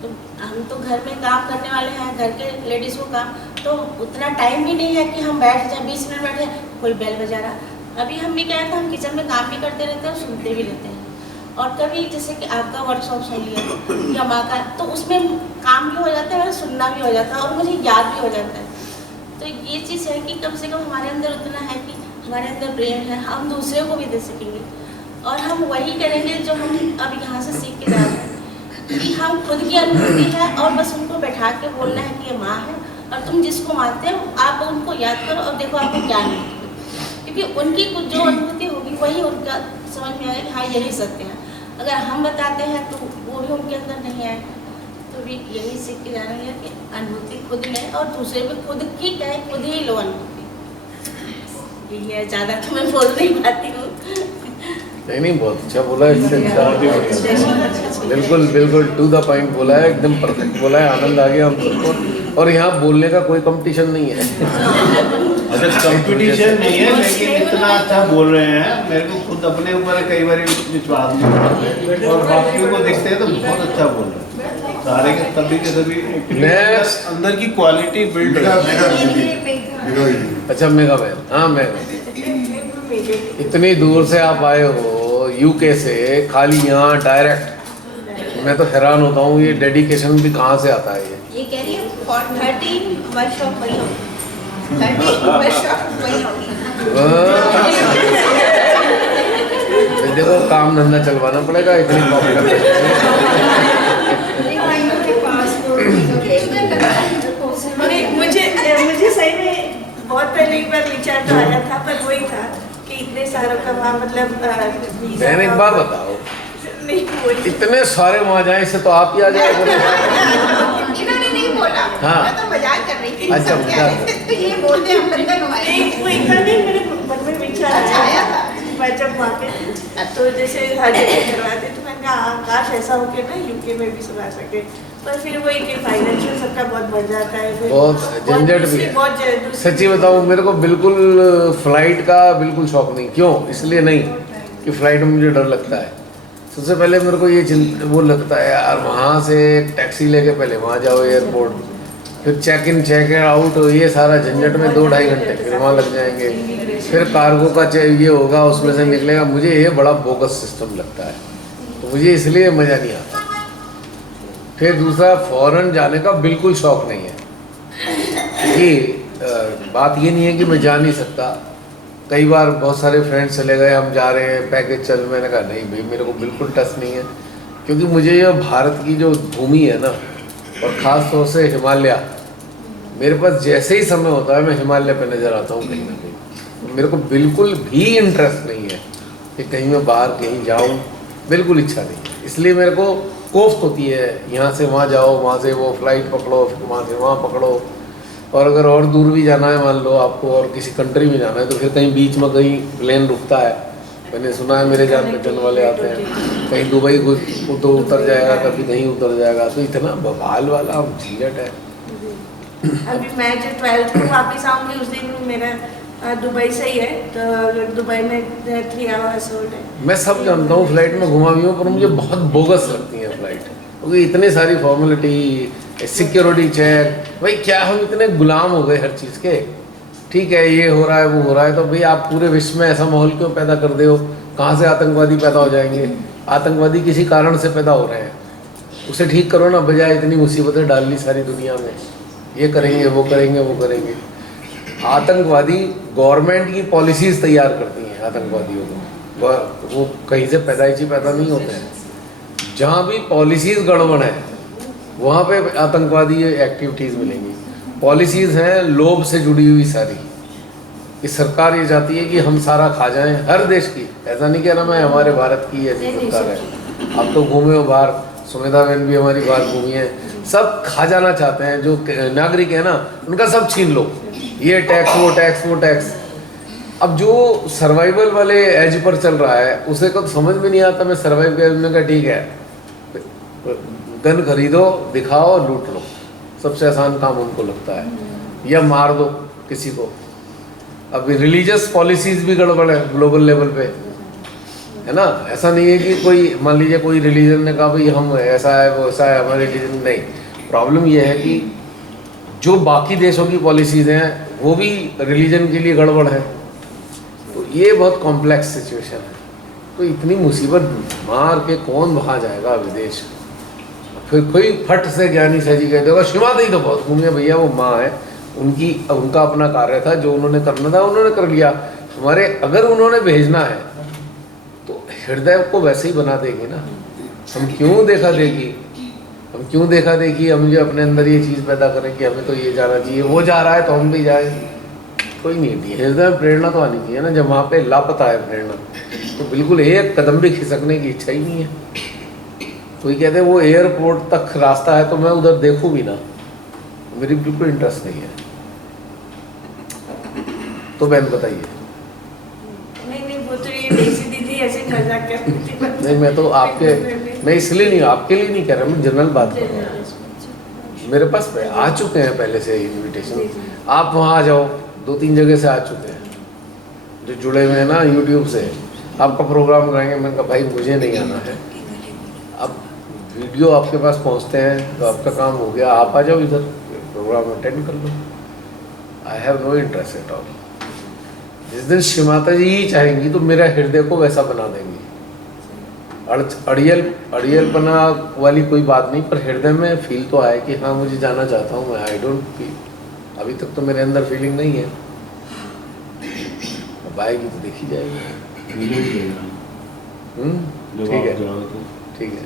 तो हम तो घर में काम करने वाले हैं, घर के लेडीज़ को काम, तो उतना टाइम भी नहीं है कि हम बैठ जाएं, 20 मिनट बैठ जाए, कोई बेल बजा रहा। अभी हम भी क्या था, हम किचन में काम भी करते रहते हैं और सुनते भी रहते हैं। और कभी जैसे कि आपका वर्कशॉप सुन लिया या माँ का, तो उसमें काम भी हो जाता है और सुनना भी हो जाता है और मुझे याद भी हो जाता है। तो ये चीज़ है कि कम से कम हमारे अंदर उतना है कि हमारे अंदर प्रेम है, हम दूसरे को भी दे सकेंगे। और हम वही करेंगे जो हम अब यहाँ से सीख के जा रहे हैं, कि हम खुद की अनुभूति है और बस उनको बैठा के बोलना है कि ये माँ है, और तुम जिसको मानते हो आप उनको याद करो और देखो आपको क्या मिलेगा। क्योंकि उनकी कुछ जो अनुभूति होगी वही उनका समझ में आएगा कि हाँ यही सत्य है। अगर हम बताते हैं तो वो भी उनके अंदर नहीं आए। तो भी यही सीख के जाना है कि अनुभूति खुद लें और दूसरे भी खुद की कहें, खुद ही लो अनुभूति। यही है, ज़्यादा तो मैं बोल नहीं पाती हूँ। नहीं बहुत अच्छा बोला, इससे अच्छा बिल्कुल टू द पॉइंट बोला है, एकदम परफेक्ट बोला है, आनंद आ गया हम सबको। और यहाँ बोलने का कोई कंपटीशन नहीं है। अच्छा, कंपटीशन नहीं है, लेकिन इतना अच्छा बोल रहे हैं, मेरे को खुद अपने ऊपर कई बार विश्वास नहीं होता और बाकियों को देखते हैं तो बहुत अच्छा बोल रहे हैं। सारे के तभी के तभी Next. अंदर की क्वालिटी बिल्ड मेगा है। मेगा दीदी अच्छा मेगा मैन, हाँ मेगा, इतनी दूर से आप आए हो यूके से, खाली यहाँ डायरेक्ट, मैं तो हैरान होता हूँ ये डेडिकेशन भी कहाँ से आता है ये कह रही हूँ फॉर 13 वर्कशॉप वही होगी, 13 वर्कशॉप वही होगी। देखो काम धंधा चलवाना पड़ेगा, इतनी पॉपुलर मुझे सही में बहुत पहले एक बार विचार तो आया था, पर वही था कि इतने सारों का वहाँ मतलब मैंने एक बार बताओ, नहीं वही इतने सारे वहाँ जाए, इससे तो आप ही आ जाए। इन्होंने नहीं बोला, हाँ। मैं तो मजाक कर रही थी। अच्छा, सब कह रहे थे, तो ये बोलते हम लंदन हमारे। वो एक बार नहीं मेरे मन में विचार अच्छा, आया था। मैं जब वहाँ पे तो जैसे हर जगह करवाते तो मैंने कहा काश ऐसा हो के ना यूके में भी सुना सके, पर फिर वही कि फाइनेंशियल सबका बहुत बढ़ जाता है, फिर बहुत झंझट भी है। बहुत सच्ची बताऊँ, मेरे को बिल्कुल फ्लाइट का बिल्कुल शौक नहीं। क्यों? इसलिए नहीं कि फ्लाइट में मुझे डर लगता है। सबसे पहले मेरे को ये वो लगता है यार, वहाँ से टैक्सी लेके पहले वहाँ जाओ एयरपोर्ट, फिर चेक इन चेक आउट, ये सारा झंझट में 2-2.5 घंटे फिर वहाँ लग जाएंगे, फिर कार्गो का ये होगा, उसमें से निकलेगा। मुझे ये बड़ा बोगस सिस्टम लगता है, तो मुझे इसलिए मज़ा नहीं आता। फिर दूसरा, फॉरेन जाने का बिल्कुल शौक नहीं है। ये बात ये नहीं है कि मैं जा नहीं सकता। कई बार बहुत सारे फ्रेंड्स चले गए, हम जा रहे हैं, पैकेज चल, मैंने कहा नहीं भाई मेरे को बिल्कुल टच नहीं है, क्योंकि मुझे ये भारत की जो भूमि है ना, और ख़ास तौर से हिमालय, मेरे पास जैसे ही समय होता है मैं हिमालय पे नज़र आता हूँ कहीं ना कहीं। मेरे को बिल्कुल भी इंटरेस्ट नहीं है कि कहीं मैं बाहर कहीं जाऊँ, बिल्कुल इच्छा नहीं है। इसलिए मेरे को कोफ्त होती है, यहाँ से वहाँ जाओ, वहाँ से वो फ्लाइट पकड़ो, फिर वहाँ से वहाँ पकड़ो, और अगर और दूर भी जाना है, मान लो आपको और किसी कंट्री में जाना है, तो फिर कहीं बीच में कहीं प्लेन रुकता है। मैंने सुना है मेरे जान पहचान वाले आते हैं, कहीं दुबई तो उतर जाएगा, कभी कहीं उतर जाएगा, तो इतना बवाल वाला झंझट है। अभी मैं जो 12th को वापस आऊँगी उस दिन मेरा दुबई से ही है, तो दुबई में 3 आवर्स होल्ड है। मैं सब जानता हूँ, फ्लाइट में घुमा भी हूँ, पर मुझे बहुत बोगस लगती है फ्लाइट, क्योंकि इतनी सारी फॉर्मेलिटी, सिक्योरिटी चेक, भाई क्या हम इतने गुलाम हो गए हर चीज़ के। ठीक है ये हो रहा है वो हो रहा है, तो भाई आप पूरे विश्व में ऐसा माहौल क्यों पैदा कर दे हो? कहाँ से आतंकवादी पैदा हो जाएंगे? आतंकवादी किसी कारण से पैदा हो रहे हैं, उसे ठीक करो ना, बजाय इतनी मुसीबतें डालनी सारी दुनिया में। ये करेंगे वो करेंगे वो करेंगे। आतंकवादी गवर्नमेंट की पॉलिसीज़ तैयार करती हैं आतंकवादियों को, वो कहीं से पैदाइशी पैदा नहीं होते हैं। जहाँ भी पॉलिसीज़ गड़बड़ है वहाँ पे आतंकवादी एक्टिविटीज़ मिलेंगी। पॉलिसीज़ हैं लोभ से जुड़ी हुई सारी, कि सरकार ये चाहती है कि हम सारा खा जाएं, हर देश की, ऐसा नहीं कह रहा मैं हमारे भारत की ऐसी सरकार है। आप तो घूमे हो बाहर, सुमेधा बहन भी हमारी बाहर घूमी है, सब खा जाना चाहते हैं। जो नागरिक है ना उनका सब छीन लो, ये टैक्स वो टैक्स वो टैक्स। अब जो सर्वाइवल वाले एज पर चल रहा है उसे को समझ में नहीं आता, मैं सर्वाइव किया, उन्होंने कहा ठीक है गन खरीदो, दिखाओ, लूट लो, सबसे आसान काम उनको लगता है, या मार दो किसी को। अभी रिलीजियस पॉलिसीज़ भी गड़बड़ है ग्लोबल लेवल पे, है ना। ऐसा नहीं है कि कोई, मान लीजिए कोई रिलीजन ने कहा भाई हम ऐसा है वो ऐसा है, हमारे रिलीजन नहीं। प्रॉब्लम ये है कि जो बाकी देशों की पॉलिसीज़ हैं वो भी रिलीजन के लिए गड़बड़ है, तो ये बहुत कॉम्प्लेक्स सिचुएशन है। तो इतनी मुसीबत मार के कौन वहाँ जाएगा विदेश? फिर कोई फट से ज्ञानी सजी कह देगा शिवा दी तो बहुत घूमिए, भैया वो माँ है, उनका अपना कार्य था, जो उन्होंने करना था उन्होंने कर लिया। हमारे अगर उन्होंने भेजना है तो हृदय को वैसे ही बना देगी ना। हम क्यों देखा देखी, हम जो अपने अंदर ये चीज़ पैदा करें कि हमें तो ये जाना चाहिए, वो जा रहा है तो हम भी जाए। कोई नहीं, हृदय में प्रेरणा तो आनी चाहिए ना। जब वहाँ पे लापता है प्रेरणा, तो बिल्कुल एक कदम भी खिसकने की इच्छा ही नहीं है। कोई कहते हैं वो एयरपोर्ट तक रास्ता है तो मैं उधर देखूँ भी ना, मेरी बिल्कुल इंटरेस्ट नहीं है। तो बहन बताइए। नहीं वो तो ये देसी दीदी ऐसे मजाक करती थी। नहीं मैं तो आपके, मैं इसलिए नहीं, आपके लिए नहीं कह रहा, मैं जनरल बात कर रहा हूँ। मेरे पास आ चुके हैं पहले से इनविटेशन, आप वहाँ आ जाओ, 2-3 जगह से आ चुके हैं जो जुड़े हुए हैं ना यूट्यूब से, आपका प्रोग्राम कराएंगे। मैंने कहा भाई मुझे नहीं आना है। अब वीडियो आपके पास पहुंचते हैं तो आपका काम हो गया, आप आ जाओ इधर, प्रोग्राम अटेंड कर लो। I have no interest at all. जिस दिन श्री माता जी ही चाहेंगी तो मेरा हृदय को वैसा बना देंगी। अड़ियलपना वाली कोई बात नहीं, पर हृदय में फील तो आए कि हाँ मुझे जाना चाहता हूँ मैं। आई डोंट फील, अभी तक तो मेरे अंदर फीलिंग नहीं है, अब आएगी तो देखी जाएगी। ठीक है।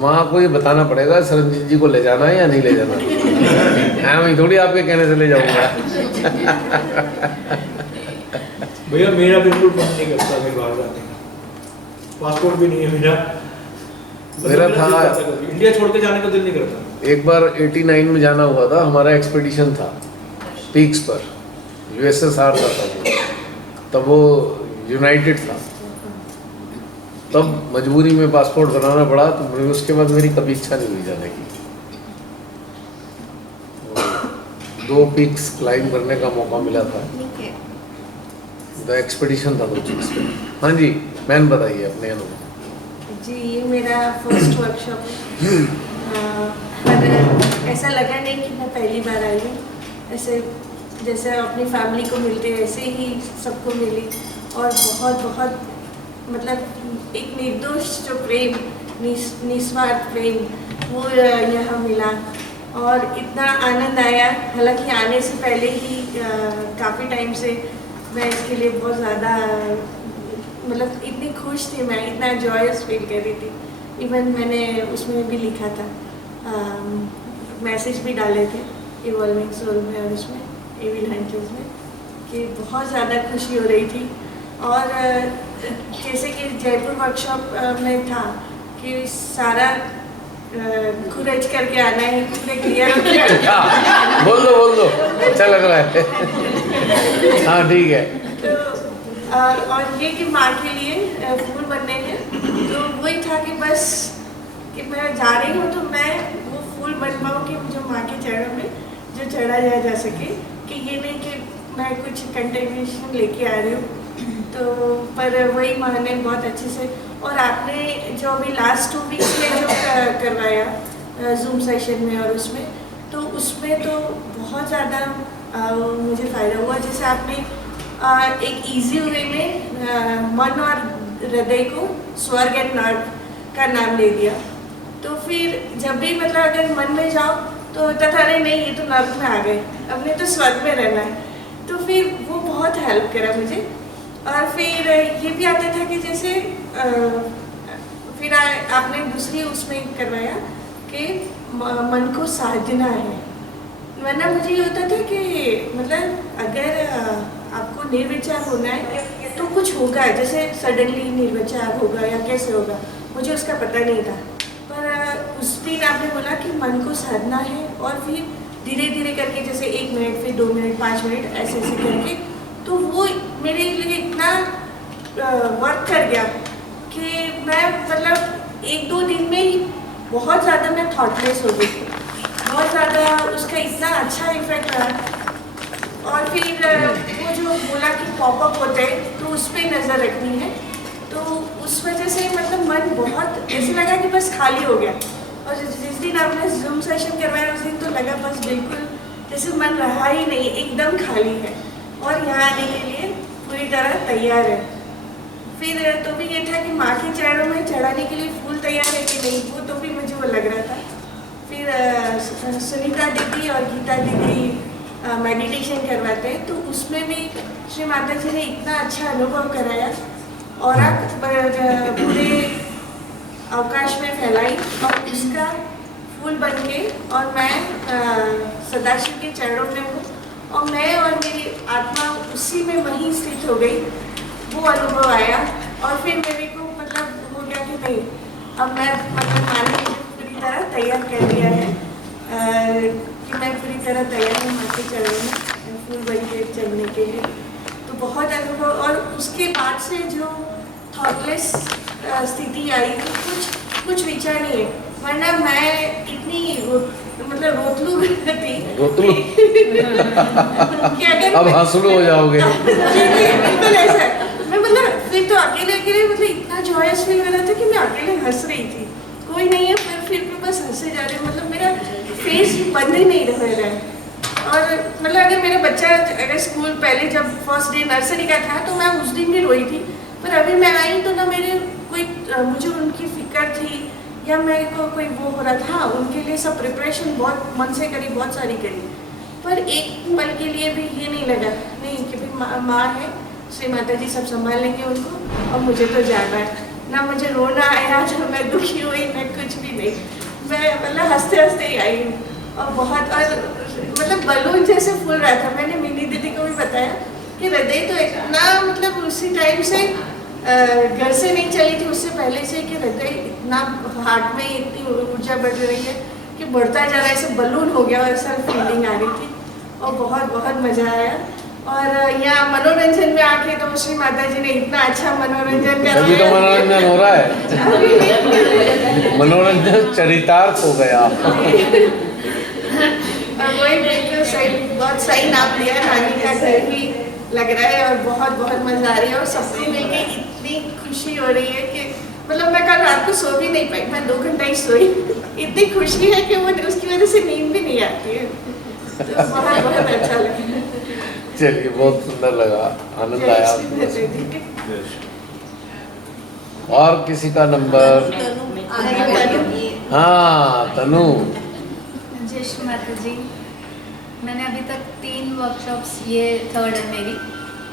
माँ को ये बताना पड़ेगा सरनजीत जी को ले जाना है या नहीं ले जाना। मैं थोड़ी आपके कहने से ले जाऊंगा। भैया मेरा बिल्कुल मन नहीं करता मैं बाहर जाने का, पासपोर्ट भी नहीं है मेरा था इंडिया छोड़ के जाने का दिल नहीं करता। एक बार 89 में जाना हुआ था, हमारा एक्सपीडिशन था पीक्स पर, USSR था तब वो यूनाइटेड था, तब मजबूरी में पासपोर्ट बनाना पड़ा। तो उसके बाद मेरी कभी इच्छा नहीं हुई जाने की। 2 पीक्स क्लाइंब करने का मौका मिला था, तो एक्सपीडिशन था 2 पीक्स पे। हाँ जी मैम बताइए अपने अनुभव। जी ये मेरा फर्स्ट वर्कशॉप है, पर ऐसा लगा नहीं कि मैं पहली बार आई हूँ। ऐसे जैसे अपनी फैमिली को मिलते हैं ऐसे ही सबको मिली, और बहुत बहुत मतलब एक निर्दोष जो प्रेम, निस्वार्थ प्रेम वो यहाँ मिला, और इतना आनंद आया। हालांकि आने से पहले ही काफ़ी टाइम से मैं इसके लिए बहुत ज़्यादा मतलब इतनी खुश थी मैं, इतना जॉयस फील कर रही थी। इवन मैंने उसमें भी लिखा था, मैसेज भी डाले थे इवॉल्विंग सोल में और उसमें एविल हंटर्स में, कि बहुत ज़्यादा खुशी हो रही थी। और जैसे कि जयपुर वर्कशॉप में था कि सारा खुरच करके आना है, पूरे क्लियर हो गया। बोल दो अच्छा लग रहा है। हाँ ठीक है। तो और ये कि माँ के लिए फूल बनने हैं, तो वही था कि बस कि मैं जा रही हूँ तो मैं वो फूल बन पाऊँ कि जो माँ के चरणों में जो चढ़ा जा सके, कि ये नहीं कि मैं कुछ कंटेमिनेशन लेके आ रही हूँ। तो पर वही माँ ने बहुत अच्छे से, और आपने जो अभी लास्ट 2 वीक्स में जो करवाया जूम सेशन में और उसमें, तो उसमें तो बहुत ज़्यादा मुझे फ़ायदा हुआ। जैसे आपने एक इजी वे में मन और हृदय को स्वर्ग एंड नर्क का नाम ले दिया। तो फिर जब भी मतलब अगर मन में जाओ तो होता था अरे नहीं ये तो नर्क में आ गए, अपने तो स्वर्ग में रहना है। तो फिर वो बहुत हेल्प करा मुझे। और फिर ये भी आता था कि जैसे फिर आपने दूसरी उसमें करवाया कि मन को साधना है। वरना मुझे ये होता था कि मतलब अगर आपको निर्विचार होना है तो कुछ होगा, जैसे सडनली निर्विचार होगा या कैसे होगा, मुझे उसका पता नहीं था। पर उस दिन आपने बोला कि मन को साधना है, और फिर धीरे धीरे करके जैसे 1 मिनट, फिर 2 मिनट, 5 मिनट ऐसे करके, तो वो मेरे लिए इतना वर्क कर गया कि मैं मतलब 1-2 दिन में ही बहुत ज़्यादा मैं थॉटलेस हो गई थी, बहुत ज़्यादा उसका इतना अच्छा इफेक्ट रहा। और फिर वो जो बोला कि पॉपअप होते हैं तो उस पर नज़र रखनी है, तो उस वजह से मतलब मन बहुत ऐसे लगा कि बस खाली हो गया। और जिस दिन आपने जूम सेशन करवाया उस दिन तो लगा बस बिल्कुल जैसे मन रहा ही नहीं, एकदम खाली है और यहाँ आने के लिए पूरी तरह तैयार है। फिर तो भी ये था कि माँ के चरणों में चढ़ाने के लिए फूल तैयार है कि नहीं, वो तो भी मुझे वो लग रहा था। फिर सुनीता दीदी और गीता दीदी मेडिटेशन करवाते हैं, तो उसमें भी श्री माता जी ने इतना अच्छा अनुभव कराया और पूरे अवकाश में फैलाई, और उसका फूल बन के, और मैं सदाशिव के चरणों में हूँ, और मैं और मेरी आत्मा उसी में वहीं स्थित हो गई। वो अनुभव आया, और फिर मेरे को मतलब हो गया कि नहीं, अब मैं मतलब माने पूरी तरह तैयार कर दिया है, कि मैं पूरी तरह तैयार हूँ माँ के चरणों में फूल बन के चढ़ने के लिए। तो बहुत अनुभव, और उसके बाद से जो थॉटलेस स्थिति आई थी, कुछ विचार नहीं है, वरना मैं इतनी मतलब रोतलू थी कि अगर अब हंसलू हो जाओगे। बिल्कुल ऐसा मैं मतलब फिर तो अकेले मतलब इतना जॉयस फील हो रहा था कि मैं अकेले हंस रही थी, ही नहीं है, फिर भी बस हंसे जा रहे हैं, मतलब मेरा फेस बंद ही नहीं रह रहा है। और मतलब अगर मेरा बच्चा अगर स्कूल पहले जब फर्स्ट डे नर्सरी का था तो मैं उस दिन भी रोई थी, पर अभी मैं आई तो ना मेरे कोई मुझे उनकी फिक्र थी या मेरे को कोई वो हो रहा था, उनके लिए सब प्रिपरेशन बहुत मन से करी, बहुत सारी करी, पर एक पल के लिए भी ये नहीं लगा नहीं कि भाई माँ है, श्री माता जी सब संभाल लेंगे उनको और मुझे तो जाना है। ना मुझे रोना आया, ना मैं दुखी हुई, ना कुछ भी नहीं, मैं मतलब हंसते हंसते ही आई हूँ। और बहुत और मतलब बलून जैसे फूल रहा था। मैंने मिनी दीदी को भी बताया कि हृदय तो इतना मतलब उसी टाइम से घर से नहीं चली थी, उससे पहले से कि हृदय इतना हार्ट में इतनी ऊर्जा बढ़ रही है कि बढ़ता जा रहा है, ऐसे बलून हो गया और ऐसा फीलिंग आ रही थी और बहुत बहुत मज़ा आया। और यहाँ मनोरंजन में आके तो श्री माता जी ने इतना अच्छा मनोरंजन कराया। अभी तो मनोरंजन हो रहा है, मनोरंजन चरितार्थ हो गया। वही बिल्कुल सही, बहुत सही नाम लिया, नानी का घर ही लग रहा है और बहुत बहुत मजा आ रही है और सबको मिलके इतनी खुशी हो रही है कि मतलब मैं कल रात को सो भी नहीं पाई, मैं 2 घंटा ही सोई, इतनी खुशी है कि वो उसकी वजह से नींद भी नहीं आती है, तो बहुत बहुत अच्छा लगा। चलिए, बहुत सुंदर लगा, आनंद आया। और किसी का नंबर? हाँ, तनु। जय श्री माता जी। मैंने अभी तक 3 वर्कशॉप्स, ये 3rd है मेरी।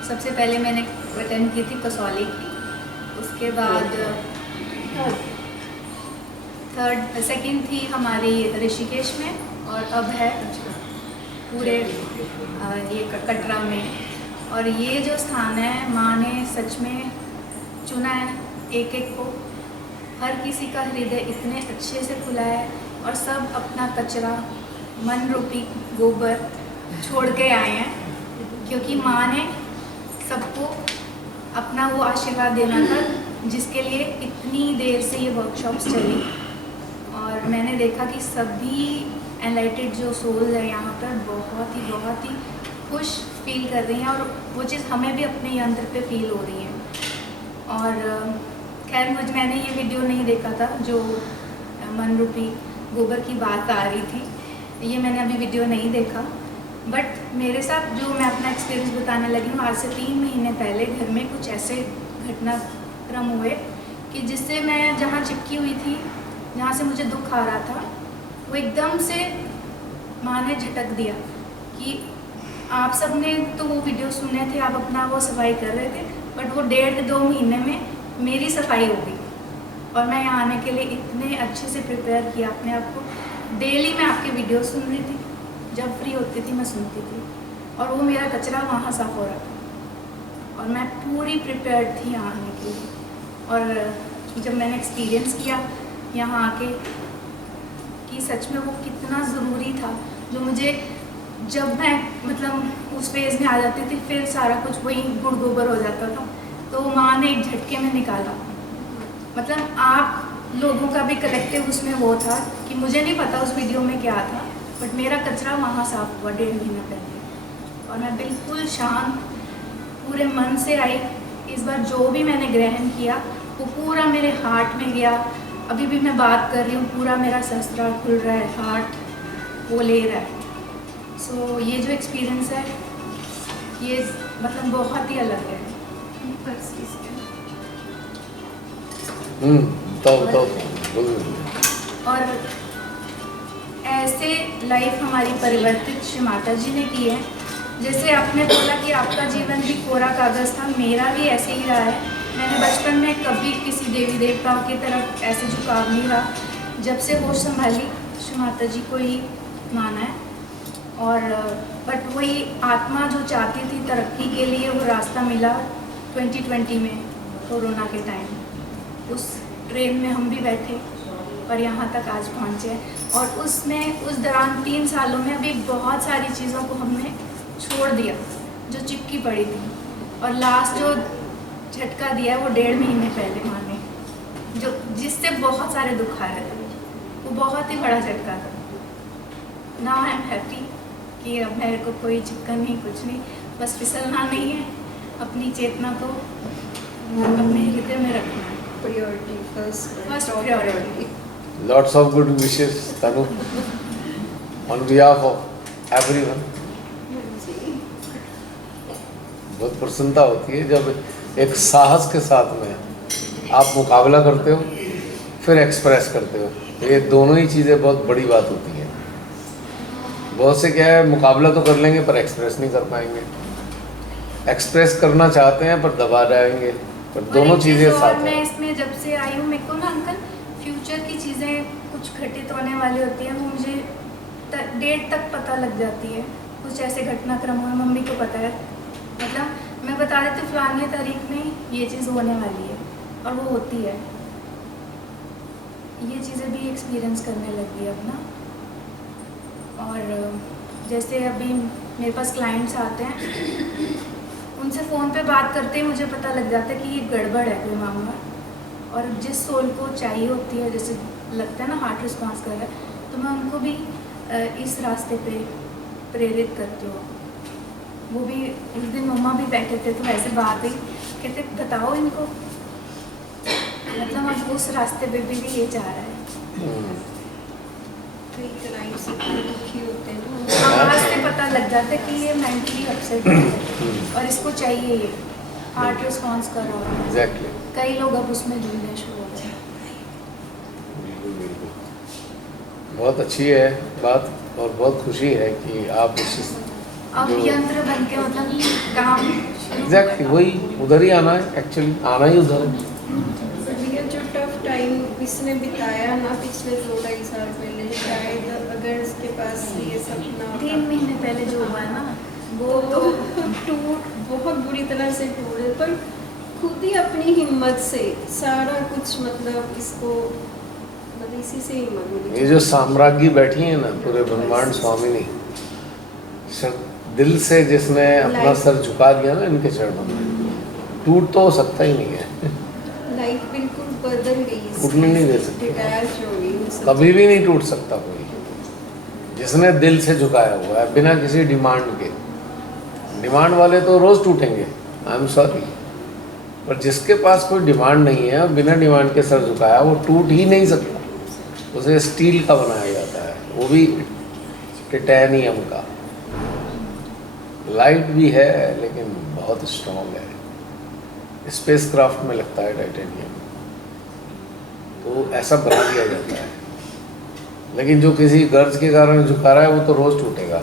सबसे पहले मैंने अटेंड की थी कसौली की, उसके बाद सेकंड थी हमारी ऋषिकेश में और अब है पूरे ये कटरा में। और ये जो स्थान है माँ ने सच में चुना है एक एक को, हर किसी का हृदय इतने अच्छे से खुला है और सब अपना कचरा मन रूपी गोबर छोड़ के आए हैं, क्योंकि माँ ने सबको अपना वो आशीर्वाद देना था जिसके लिए इतनी देर से ये वर्कशॉप्स चली। और मैंने देखा कि सभी एनलाइटेड जो सोल्स है यहाँ पर बहुत ही खुश फील कर रही हैं और वो चीज़ हमें भी अपने यंत्र पे फील हो रही है। और खैर मैंने ये वीडियो नहीं देखा था जो मन रूपी गोबर की बात आ रही थी, ये मैंने अभी वीडियो नहीं देखा, बट मेरे साथ जो मैं अपना एक्सपीरियंस बताने लगी हूँ, आज से 3 महीने पहले घर में कुछ ऐसे घटनाक्रम हुए कि जिससे मैं जहाँ चिपकी हुई थी, जहाँ से मुझे दुख आ रहा था, वो एकदम से माँ ने झटक दिया कि आप सब ने तो वो वीडियो सुने थे, आप अपना वो सफाई कर रहे थे, बट वो 1.5-2 महीने में मेरी सफाई हो गई। और मैं यहाँ आने के लिए इतने अच्छे से प्रिपेयर किया अपने आप को। डेली मैं आपके वीडियो सुन रही थी, जब फ्री होती थी मैं सुनती थी, और वो मेरा कचरा वहाँ साफ हो रहा था और मैं पूरी प्रिपेयर्ड थी यहाँ आने के लिए। और जब मैंने एक्सपीरियंस किया यहाँ आके कि सच में वो कितना ज़रूरी था, जो मुझे जब मैं मतलब उस फेज़ में आ जाती थी फिर सारा कुछ वही गुड़ गोबर हो जाता था, तो माँ ने एक झटके में निकाला। मतलब आप लोगों का भी कलेक्टिव उसमें वो था कि मुझे नहीं पता उस वीडियो में क्या था, बट मेरा कचरा वहाँ साफ हुआ 1.5 महीना पहले और मैं बिल्कुल शांत पूरे मन से आई। इस बार जो भी मैंने ग्रहण किया वो पूरा मेरे हार्ट में गया। अभी भी मैं बात कर रही हूँ, पूरा मेरा सहस्त्रार खुल रहा है, हार्ट वो ले रहा है। सो ये जो एक्सपीरियंस है ये मतलब बहुत ही अलग है। और ऐसे लाइफ हमारी परिवर्तित श्री माता जी ने की है। जैसे आपने बोला कि आपका जीवन भी कोरा कागज़ था, मेरा भी ऐसे ही रहा है। मैंने बचपन में कभी किसी देवी देवताओं की तरफ ऐसे झुकाव नहीं रहा। जब से होश संभाली श्री माता जी को ही माना है। और बट वही आत्मा जो चाहती थी तरक्की के लिए, वो रास्ता मिला 2020 में कोरोना के टाइम। उस ट्रेन में हम भी बैठे और यहाँ तक आज पहुँचे। और उसमें उस दौरान 3 सालों में अभी बहुत सारी चीज़ों को हमने छोड़ दिया जो चिपकी पड़ी थी। और लास्ट जो झटका दिया वो 1.5 महीने पहले माँ ने, जो जिससे बहुत सारे दुख आ रहे थे, वो बहुत ही बड़ा झटका था। नाउ आई एम हैप्पी कि अब मेरे को कोई चिपका नहीं, कुछ नहीं, बस फिसलना नहीं है, अपनी चेतना को अपने हृदय में रखना है। Priority first priority. Lots of good wishes Tanu on behalf of everyone. बहुत प्रसन्नता होती है जब एक साहस के साथ में आप मुकाबला करते हो फिर एक्सप्रेस करते हो, तो ये दोनों ही चीज़ें बहुत बड़ी बात होती हैं। बहुत से क्या है, मुकाबला तो कर लेंगे पर एक्सप्रेस नहीं कर पाएंगे, एक्सप्रेस करना चाहते हैं पर दबा जाएंगे, पर दोनों चीज़ें साथ मैं हैं। इसमें जब से आई हूँ, मेरे को ना अंकल फ्यूचर की चीज़ें कुछ घटित होने वाली होती हैं, वो मुझे डेट तक पता लग जाती है। कुछ ऐसे घटनाक्रम हुए, मम्मी को पता है, मतलब मैं बता देती हूँ फलानी तारीख में ये चीज़ होने वाली है और वो होती है। ये चीज़ें भी एक्सपीरियंस करने लगी अब ना। और जैसे अभी मेरे पास क्लाइंट्स आते हैं, उनसे फ़ोन पे बात करते ही मुझे पता लग जाता है कि ये गड़बड़ है कोई मामला, और जिस सोल को चाहिए होती है, जैसे लगता है ना हार्ट रिस्पॉन्स कर रहा है, तो मैं उनको भी इस रास्ते पे प्रेरित करती हूँ। वो भी उस दिन मम्मा भी बैठे थे तो ऐसे बात हुई, कहते बताओ इनको, मतलब अब उस रास्ते पे भी ये जा रहा है। आवाज़ से पता लग जाता है कि ये मेंटली अपसेट है और इसको चाहिए ये हार्ट रिस्पॉन्स कर रहा है। एग्जैक्टली। कई लोग अब उसमें जुड़ने शुरू हो गए। बहुत अच्छी है बात और बहुत खुशी है कि आप उस अब यंत्र बन के मतलब काम एग्जैक्टली वही उधर ही आना है, एक्चुअली आना ही उधर है। ये जो टफ टाइम इसने बिताया ना पिछले 2-2.5 साल पहले, शायद अगर इसके पास ये सपना 3 महीने पहले जो हुआ ना वो तो टूट बहुत बुरी तरह से टूटे, पर खुद ही अपनी हिम्मत से सारा कुछ मतलब इसको मतलब इसी से हिम्मत मिली। ये जो साम्राज्ञी बैठी है ना पूरे ब्रह्मांड स्वामिनी, दिल से जिसने अपना सर झुका दिया ना इनके चरणों में, टूट तो हो सकता ही नहीं है। लाइफ बिल्कुल बदल गई, टूटने नहीं दे सकते, डिटैच हो गई, कभी भी नहीं टूट सकता कोई जिसने दिल से झुकाया हुआ है बिना किसी डिमांड के। डिमांड वाले तो रोज टूटेंगे, आई एम सॉरी, पर जिसके पास कोई डिमांड नहीं है बिना डिमांड के सर झुकाया वो टूट ही नहीं सकता। उसे स्टील का बनाया जाता है, वो भी टाइटेनियम का। लाइट भी है लेकिन बहुत स्ट्रॉन्ग है, स्पेस क्राफ्ट में लगता है टाइटेनियम, तो ऐसा बना दिया जाता है। लेकिन जो किसी गर्ज के कारण झुका रहा है वो तो रोज टूटेगा,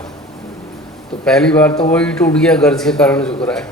तो पहली बार तो वही टूट गया गर्ज के कारण झुक रहा है।